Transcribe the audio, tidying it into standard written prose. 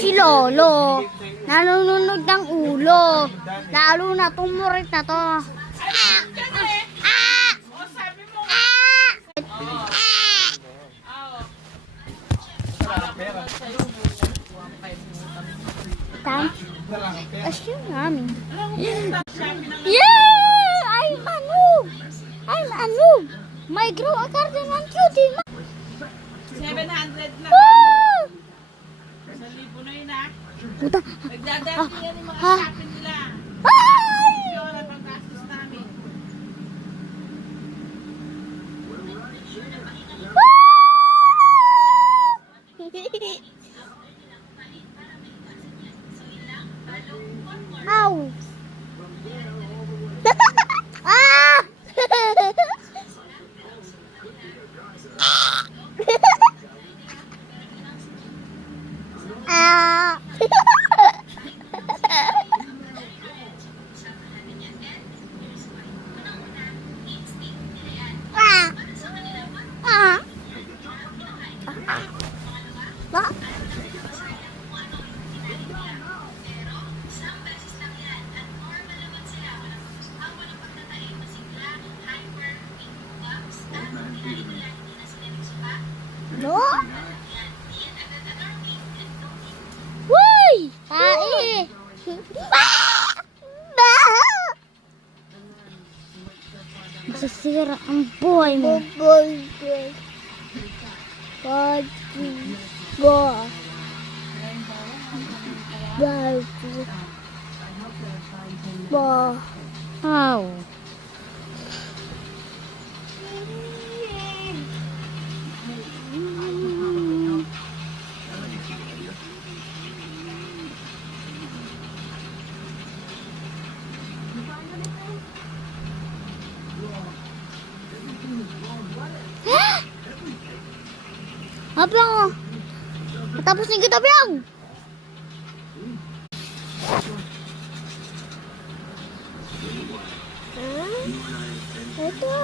Si Lolo, nalunod ng ulo. Lalo na tumurit na to. Assume namin. Yeah! I'm a noob! I'm a noob! My grow a garden and cutie. 700 na. Woo! 1,000 na yun ah. Puta. Nagdadati yan yung mga shopping nila. Ay! Yun ang panggastos namin. Ow! Ah! Ah! Ah! Ah! Ah! No? Uy! Tae! Masasira ang buhay mo. Ow. Abang! Matapos na kita, Abang! Ito.